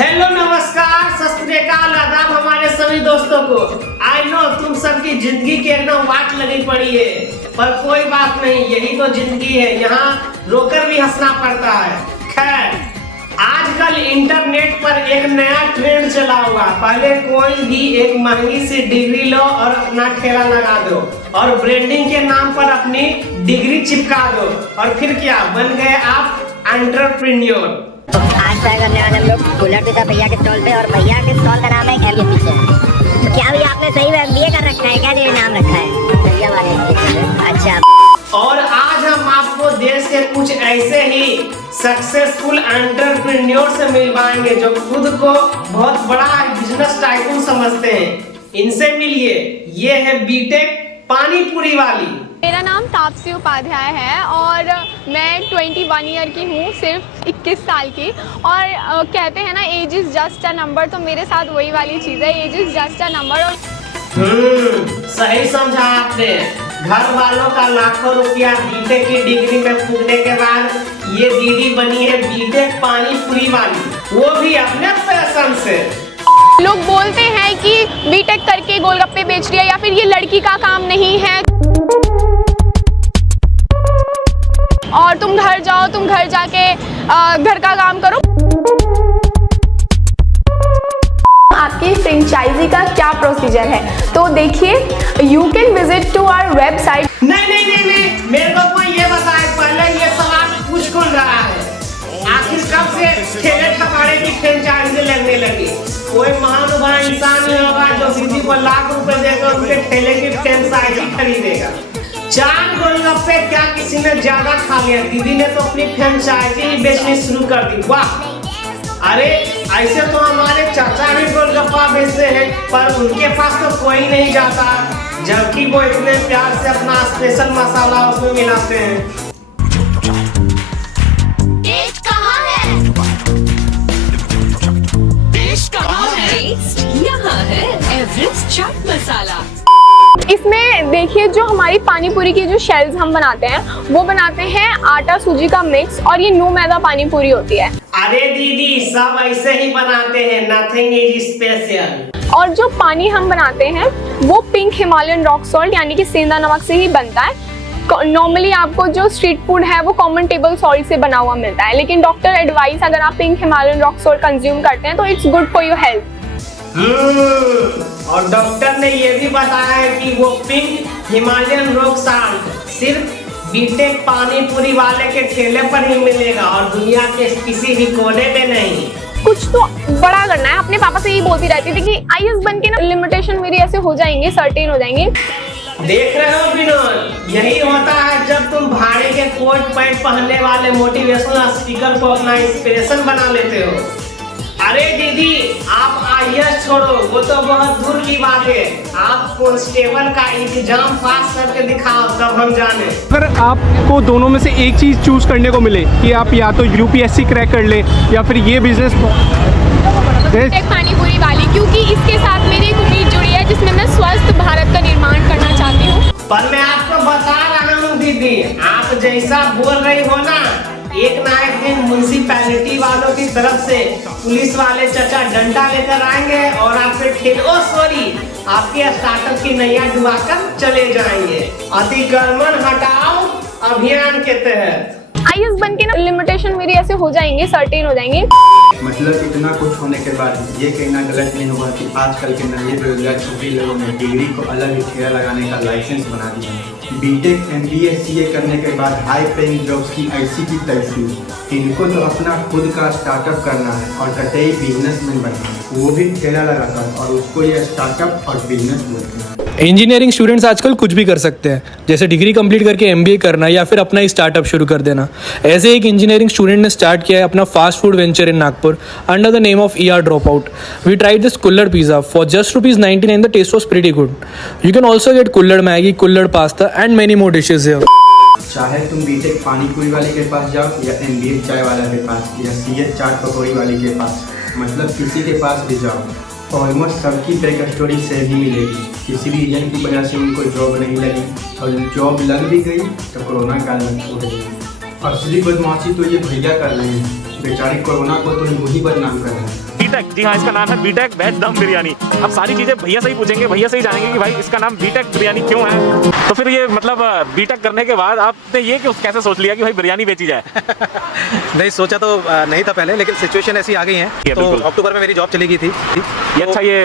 Hello नमस्कार सत श्री अकाल आदाब हमारे सभी दोस्तों को। आई नो तुम सबकी जिंदगी के एकदम वाट लगी पड़ी है, पर कोई बात नहीं, यही तो जिंदगी है, यहाँ रोकर भी हंसना पड़ता है। खैर, आजकल इंटरनेट पर एक नया ट्रेंड चला हुआ। पहले कोई भी एक महंगी सी डिग्री लो और अपना ठेला लगा दो और ब्रांडिंग के नाम पर अपनी डिग्री चिपका दो और फिर क्या बन गए आप एंटरप्रेन्योर। आज ट्राई करने वाले हम लोग कूलर भी था भैया के स्टॉल पे, और भैया के स्टॉल का नाम है घर के पीछे। तो क्या भी आपने सही में MBA कर रखा है क्या? जो नाम रखा है भैया वाले। अच्छा, और आज हम आपको देश के कुछ ऐसे ही सक्सेसफुल एंटरप्रेन्योर से मिलवाएंगे जो खुद को बहुत बड़ा बिजनेस टाइकून समझते हैं। इनसे मिलिए, ये है बीटेक पानी पूरी वाली। मेरा नाम तापसी उपाध्याय है और मैं 21 ईयर की हूँ, सिर्फ 21 साल की। और कहते हैं ना age is just a number, तो मेरे साथ वही वाली चीज़ है, age is just a number. और सही समझा आपने। घर वालों का लाखों रुपया बीटेक की डिग्री में फूकने के बाद ये दीदी बनी है बीटेक पानी पूरी वाली, वो भी अपने पैशन से। लोग बोलते हैं कि बीटेक करके गोलगप्पे बेच लिया या फिर ये लड़की का काम नहीं है, और तुम घर जाओ, तुम घर जाके घर का काम करो। आपकी फ्रेंचाइजी का क्या प्रोसीजर है, तो देखिए, you can visit to our website. नहीं, मेरे को कोई ये बताए पहले ये सवाल पूछ कौन रहा है? आखिर कब से ठेले ठपाड़े की फ्रेंचाइजी लगने लगी? कोई महानुभाव इंसान ही होगा जो किसी को लाख रुपए देकर उनके ठेले की फ्रेंचाइजी खरीदेगा। 4 गोलगप्पे क्या किसी ने ज्यादा खा लिया? दीदी ने तो अपनी फ्रेंचाइजी ही बेचनी शुरू कर दी। वाह! अरे ऐसे तो हमारे चाचा भी गोलगप्पा बेचते हैं, पर उनके पास तो कोई नहीं जाता, जबकि वो इतने प्यार से अपना स्पेशल मसाला उसमें मिलाते हैं। यहाँ है एवरेस्ट चाट मसाला। इसमें देखिए, जो हमारी पानी पूरी की जो शेल्स हम बनाते हैं वो बनाते हैं आटा सूजी का मिक्स, और ये नो मैदा पानी पूरी होती है। अरे दीदी, सब ऐसे ही बनाते हैं, नथिंग इज स्पेशल। और जो पानी हम बनाते हैं वो पिंक हिमालयन रॉक सॉल्ट यानी कि सेंधा नमक से ही बनता है। नॉर्मली आपको जो स्ट्रीट फूड है वो कॉमन टेबल सॉल्ट से बना हुआ मिलता है, लेकिन डॉक्टर एडवाइस अगर आप pink Himalayan rock salt consume करते हैं तो it's good for your health. और डॉक्टर ने ये भी बताया है कि वो पिंक हिमालयन रॉक सॉल्ट सिर्फ बीटेक पानी पूरी वाले के ठेले पर ही मिलेगा और दुनिया के किसी भी कोने में नहीं। कुछ तो बड़ा करना है। अपने पापा से यही बोलती रहती थी कि IAS बन के ना लिमिटेशन मेरी ऐसे हो जाएंगे, सर्टेन हो जाएंगे। देख रहे हो विनोद, यही होता है जब तुम भाड़े के कोट पैंट पहनने वाले मोटिवेशनल स्पीकर को अपना इंस्पिरेशन बना लेते हो। अरे दीदी, आप IAS छोड़ो, वो तो बहुत दूर की बात है, आप कांस्टेबल का एग्जाम पास करके दिखाओ तब हम जाने। अगर आपको दोनों में से एक चीज़ चूज करने को मिले कि आप या तो UPSC क्रैक कर ले या फिर ये बिजनेस पानी पूरी वाली, क्योंकि इसके साथ मेरी एक उम्मीद जुड़ी है जिसमें मैं स्वस्थ भारत का निर्माण करना चाहती हूँ। पर मैं आपको बता रहा हूँ दीदी, आप जैसा बोल रही हो ना, एक ना एक दिन म्युनिसिपैलिटी वालों की तरफ से पुलिस वाले चाचा डंडा लेकर आएंगे और आपके आपके स्टार्टअप की नैया डुबाकर चले जाएंगे अतिक्रमण हटाओ अभियान के तहत। IAS बन के ना लिमिटेशन मेरी ऐसे हो जाएंगे, सर्टेन हो जाएंगे। मतलब इतना कुछ होने के बाद ये कहना गलत नहीं होगा कि आजकल के नए बेरोजगार छोटे लोगों ने डिग्री को अलग ही ठेला लगाने का लाइसेंस बना दिया है। बीटेक MBA CA करने के बाद हाई पेइंग जॉब्स की ऐसी की तैसी, इनको तो अपना खुद का स्टार्टअप करना है और कतई बिजनेसमैन बनना है, वो भी ठेला लगाकर, और उसको ये स्टार्टअप और बिजनेस बोलते हैं। इंजीनियरिंग स्टूडेंट्स आजकल कुछ भी कर सकते हैं, जैसे डिग्री कंप्लीट करके MBA करना या फिर अपना स्टार्टअप शुरू कर देना। ऐसे एक इंजीनियरिंग स्टूडेंट ने स्टार्ट किया है अपना fast food venture in Nagpur under the name of ER Dropout. We tried this कुल्हड़ pizza for just ₹99. The taste was pretty good. You can also get कुल्हड़ मैगी, कुल्हड़ pasta and many more dishes here. चाहे तुम BTech पानी पूरी वाले के पास जाओ या MBA चाय वाला के पास या CA चाट पकौड़ी वाले के पास, मतलब किसी के पास भी जाओ, ऑलमोस्ट सबकी बैक स्टोरी सेम ही मिलेगी। किसी भी रीजन की वजह से उनको जॉब नहीं लगी, और जॉब लग भी गई तो कोरोना काल में छूट गई। असली बदमाशी तो ये भैया कर रहे हैं, बेचारे कोरोना को तो यूं ही बदनाम कर रहे हैं। बीटेक, जी हाँ इसका नाम है बीटेक वेज दम बिरयानी। अब सारी चीजें भैया से ही पूछेंगे, भैया से ही जानेंगे कि भाई इसका नाम बीटेक बिरयानी क्यों है। तो फिर ये मतलब बीटेक करने के बाद आपने ये कैसे सोच लिया कि भाई बिरयानी बेची जाए? नहीं सोचा तो नहीं था पहले, लेकिन सिचुएशन ऐसी आ गई है। तो अक्टूबर में मेरी जॉब चली गई थी। ये अच्छा, ये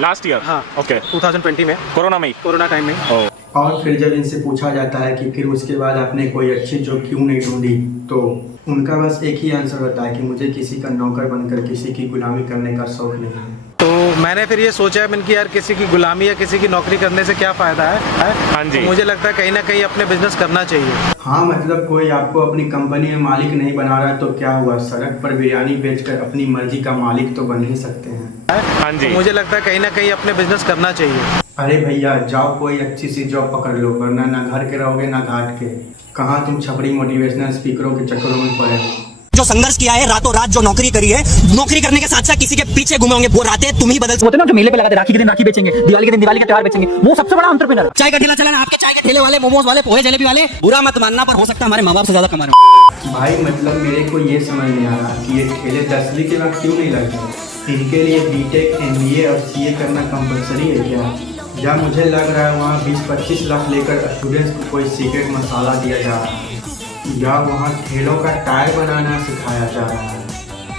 लास्ट ईयर? हाँ ओके, 2020 में, कोरोना टाइम में। और फिर जब इनसे पूछा जाता है कि फिर उसके बाद आपने कोई अच्छी जॉब क्यों नहीं ढूंढी, तो उनका बस एक ही आंसर होता है कि मुझे किसी का नौकर बनकर किसी की गुलामी करने का शौक नहीं है। तो मैंने फिर ये सोचा मैंने कि यार किसी की गुलामी या किसी की नौकरी करने से क्या फ़ायदा है? हाँ जी। तो मुझे लगता है कहीं ना कहीं अपने बिजनेस करना चाहिए। हाँ, मतलब कोई आपको अपनी कंपनी में मालिक नहीं बना रहा तो क्या हुआ, सड़क पर बिरयानी बेचकर अपनी मर्जी का मालिक तो बन ही सकते हैं। हाँ जी। तो मुझे लगता है कहीं ना कहीं अपने बिजनेस करना चाहिए। अरे भैया जाओ कोई अच्छी सी जॉब पकड़ लो, वरना ना घर के रहोगे ना घाट के। कहाँ तुम छपड़ी मोटिवेशनल स्पीकरों के चक्करों में पड़े हो। जो संघर्ष किया है, रातों रात जो नौकरी करी है, नौकरी करने के साथ साथ किसी के पीछे घूमे होंगे, वो रातें तुम ही बदल होते ना, जो मेले पे लगाते, राखी के दिन राखी बेचेंगे, दिवाली के दिन दिवाली का त्योहार बेचेंगे, वो सबसे बड़ा एंटरप्रेन्योर। चाय का ठेला चलाना, आपके चाय के ठेले वाले, मोमोज वाले, पोहे जलेबी वाले, बुरा मत मानना पर हो सकता है हमारे माँ बाप से ज्यादा कमा रहे हो। भाई मतलब मेरे को ये समझ नहीं आ रहा कि ये ठेले 10वीं के बाद क्यों नहीं लगते। इनके लिए बीटेक, एमबीए और सीए करना कंपलसरी है क्या? या मुझे लग रहा है वहाँ 20-25 लाख लेकर स्टूडेंट्स को कोई सीक्रेट मसाला दिया जा रहा है, या वहाँ ठेलों का टायर बनाना सिखाया जा रहा है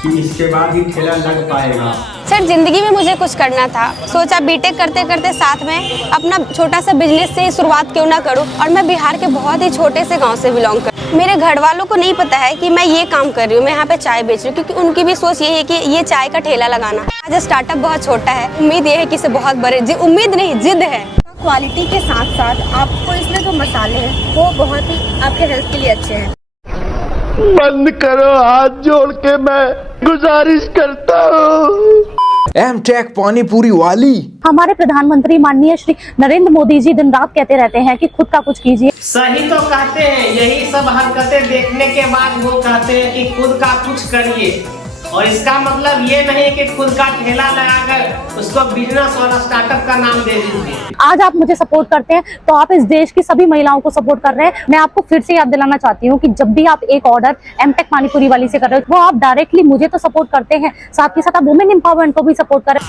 कि इसके बाद ही ठेला लग पाएगा। सर जिंदगी में मुझे कुछ करना था, सोचा बीटेक करते करते साथ में अपना छोटा सा बिजनेस से शुरुआत क्यों ना करूं। और मैं बिहार के बहुत ही छोटे से गांव से बिलोंग कर, मेरे घर वालों को नहीं पता है कि मैं ये काम कर रही हूँ, मैं यहाँ पे चाय बेच रही हूँ, क्योंकि उनकी भी सोच ये है कि ये चाय का ठेला लगाना। आज स्टार्टअप बहुत छोटा है, उम्मीद ये है कि इसे बहुत बड़े, उम्मीद नहीं जिद है। क्वालिटी के साथ साथ आपको इसमें जो मसाले हैं वो बहुत ही आपके हेल्थ के लिए अच्छे हैं। बंद करो, हाथ जोड़ के मैं गुजारिश करता हूँ। एमटेक पानी पूरी वाली। हमारे प्रधानमंत्री माननीय श्री नरेंद्र मोदी जी दिन रात कहते रहते हैं कि खुद का कुछ कीजिए। सही तो कहते हैं, यही सब हरकतें देखने के बाद वो कहते हैं कि खुद का कुछ करिए। और इसका मतलब ये नहीं कि खुद का ठेला लगाकर उसको बिजनेस और स्टार्टअप का नाम दे दीजिए। आज आप मुझे सपोर्ट करते हैं तो आप इस देश की सभी महिलाओं को सपोर्ट कर रहे हैं। मैं आपको फिर से याद दिलाना चाहती हूँ कि जब भी आप एक ऑर्डर एमटेक पानीपुरी वाली से कर रहे हो, वो आप डायरेक्टली मुझे तो सपोर्ट करते हैं, साथ ही साथ आप वुमेन एम्पावरमेंट को भी सपोर्ट करें।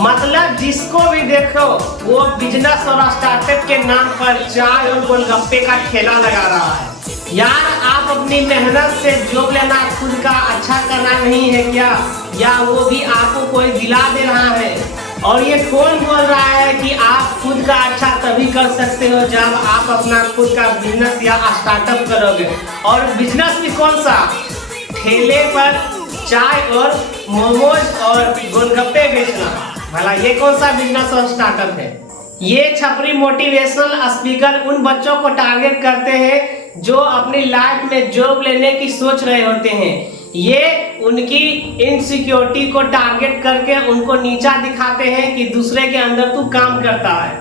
मतलब जिसको भी देखो वो बिजनेस और स्टार्टअप के नाम पर चाय और गोलगप्पे का ठेला लगा रहा है। यार आप अपनी मेहनत से जॉब लेना खुद का अच्छा करना नहीं है क्या? या वो भी आपको कोई दिला दे रहा है? और ये कौन बोल रहा है कि आप खुद का अच्छा तभी कर सकते हो जब आप अपना खुद का बिजनेस या स्टार्टअप करोगे। और बिजनेस भी कौन सा? ठेले पर चाय और मोमोज और गोलगप्पे बेचना, भला ये कौन सा बिजनेस और स्टार्टअप है? ये छपरी मोटिवेशनल स्पीकर उन बच्चों को टारगेट करते हैं जो अपनी लाइफ में जॉब लेने की सोच रहे होते हैं। ये उनकी इनसिक्योरिटी को टारगेट करके उनको नीचा दिखाते हैं कि दूसरे के अंदर तू काम करता है।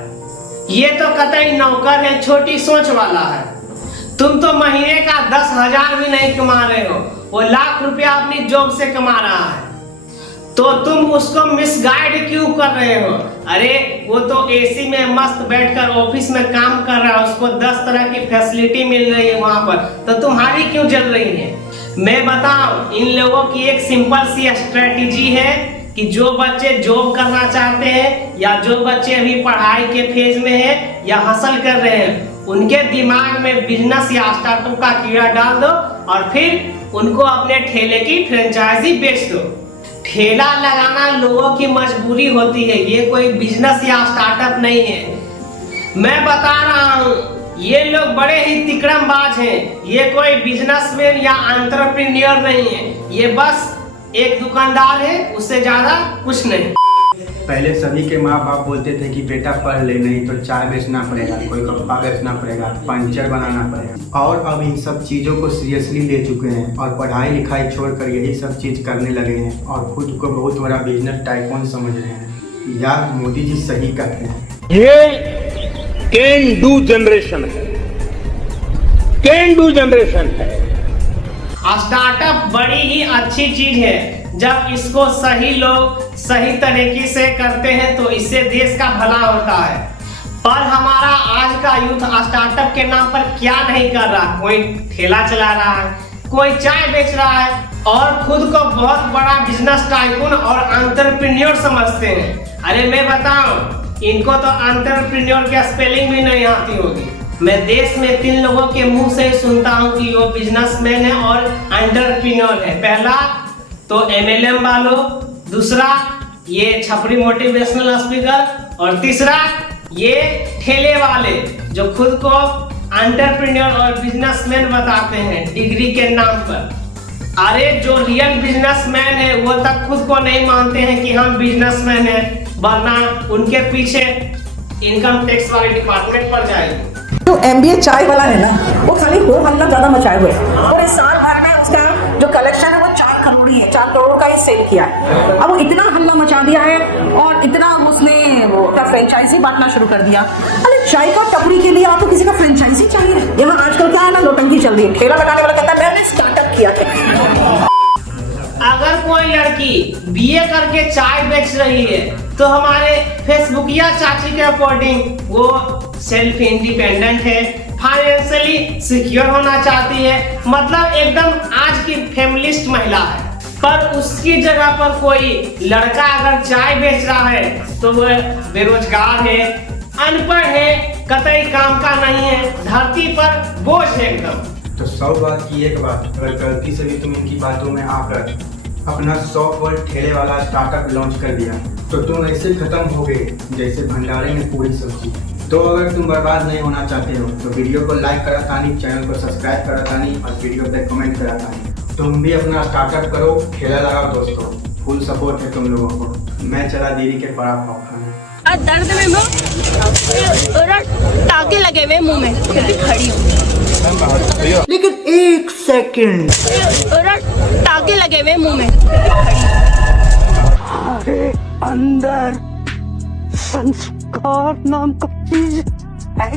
ये तो कतई नौकर है, छोटी सोच वाला है। तुम तो महीने का 10,000 भी नहीं कमा रहे हो, वो लाख रुपया अपनी जॉब से कमा रहा है, तो तुम उसको मिसगाइड क्यों कर रहे हो? अरे वो तो एसी में मस्त बैठकर ऑफिस में काम कर रहा है, उसको 10 तरह की फैसिलिटी मिल रही है वहां पर, तो तुम्हारी क्यों जल रही है? मैं बताऊं, इन लोगों की एक सिंपल सी स्ट्रेटेजी है कि जो बच्चे जॉब करना चाहते हैं या जो बच्चे अभी पढ़ाई के फेज में हैं या हासिल कर रहे हैं, उनके दिमाग में बिजनेस या स्टार्टअप का कीड़ा डाल दो और फिर उनको अपने ठेले की फ्रेंचाइजी बेच दो। ठेला लगाना लोगों की मजबूरी होती है, ये कोई बिजनेस या स्टार्टअप नहीं है। मैं बता रहा हूँ, ये लोग बड़े ही तिकड़मबाज हैं। ये कोई बिजनेसमैन या एंटरप्रेन्योर नहीं है, ये बस एक दुकानदार है, उससे ज्यादा कुछ नहीं। पहले सभी के माँ बाप बोलते थे कि बेटा पढ़ ले, नहीं तो चाय बेचना पड़ेगा, कोई कपड़ा बेचना पड़ेगा, पंचर बनाना पड़ेगा। और अब इन सब चीज़ों को सीरियसली ले चुके हैं और पढ़ाई लिखाई छोड़कर यही सब चीज़ करने लगे हैं और खुद को बहुत बड़ा बिजनेस टाइकून समझ रहे हैं। यार मोदी जी सही कहते हैं। ये कैन डू जनरेशन है, कैन डू जनरेशन है। स्टार्टअप बड़ी ही अच्छी चीज है, जब इसको सही लोग सही तरीके से करते हैं तो इससे देश का भला होता है। पर हमारा आज का यूथ स्टार्टअप के नाम पर क्या नहीं कर रहा? कोई ठेला चला रहा है, कोई चाय बेच रहा है और खुद को बहुत बड़ा बिजनेस टाइकून और एंटरप्रेन्योर समझते हैं। अरे मैं बताऊं, इनको तो एंटरप्रेन्योर की स्पेलिंग भी नहीं आती होगी। मैं देश में 3 लोगों के मुंह से सुनता हूं कि वो बिजनेसमैन है और एंटरप्रेन्योर है। पहला तो MLM वालों, दूसरा ये छपरी मोटिवेशनल स्पीकर और तीसरा ये ठेले वाले जो खुद को एंटरप्रेन्योर और बिजनेसमैन बताते हैं डिग्री के नाम पर। अरे जो रियल बिजनेसमैन है वो तक खुद को नहीं मानते हैं कि हम बिजनेसमैन हैं, वरना उनके पीछे इनकम टैक्स वाले डिपार्टमेंट पर जाएगी। जो MBA चाय वाला है ना, वो खाली हो हल्ला ज्यादा मचाए हुए और इस साल भर में उसका जो कलेक्शन है वो 4 करोड़ ही है, 4 करोड़ का ही सेल किया है। अब वो इतना हल्ला मचा दिया है और इतना उसने वो फ्रेंचाइजी बांटना शुरू कर दिया। अरे चाय का टपरी के लिए आपको किसी का फ्रेंचाइजी चाहिए? यहाँ आजकल क्या है ना, नौटंकी चल रही है। ठेला लगाने वाला कहता है मैंने स्टार्टअप किया है। अगर कोई लड़की BA करके चाय बेच रही है तो हमारे फेसबुकिया चाची के अकॉर्डिंग वो सेल्फ इंडिपेंडेंट है, फाइनेंशियली सिक्योर होना चाहती है, मतलब एकदम आज की फेमिनिस्ट महिला है। पर उसकी जगह पर कोई लड़का अगर चाय बेच रहा है तो वह बेरोजगार है, अनपढ़ है, कतई काम का नहीं है, धरती पर बोझ है एकदम। तो 100 बात की एक बात, अगर गलती से भी तुम इनकी बातों में आकर अपना 100 वर्ड ठेले वाला स्टार्टअप लॉन्च कर दिया तो तुम ऐसे खत्म हो गए जैसे भंडारे में पूरी सब्जी। तो अगर तुम बर्बाद नहीं होना चाहते हो तो वीडियो को लाइक करा तानी, चैनल को सब्सक्राइब करा तानी और वीडियो पे कमेंट करा तानी। तुम भी अपना स्टार्टअप करो, ठेला लगाओ दोस्तों, फुल सपोर्ट है तुम लोगों को। मैं चला दीदी के बड़ा पाव खाने। दर्द में मैं टाके लगे हुए मुंह में, फिर भी खड़ी हूँ। लेकिन 1 सेकंड, टाके लगे हुए मुंह में, अरे अंदर संस्कार नाम का चीज है।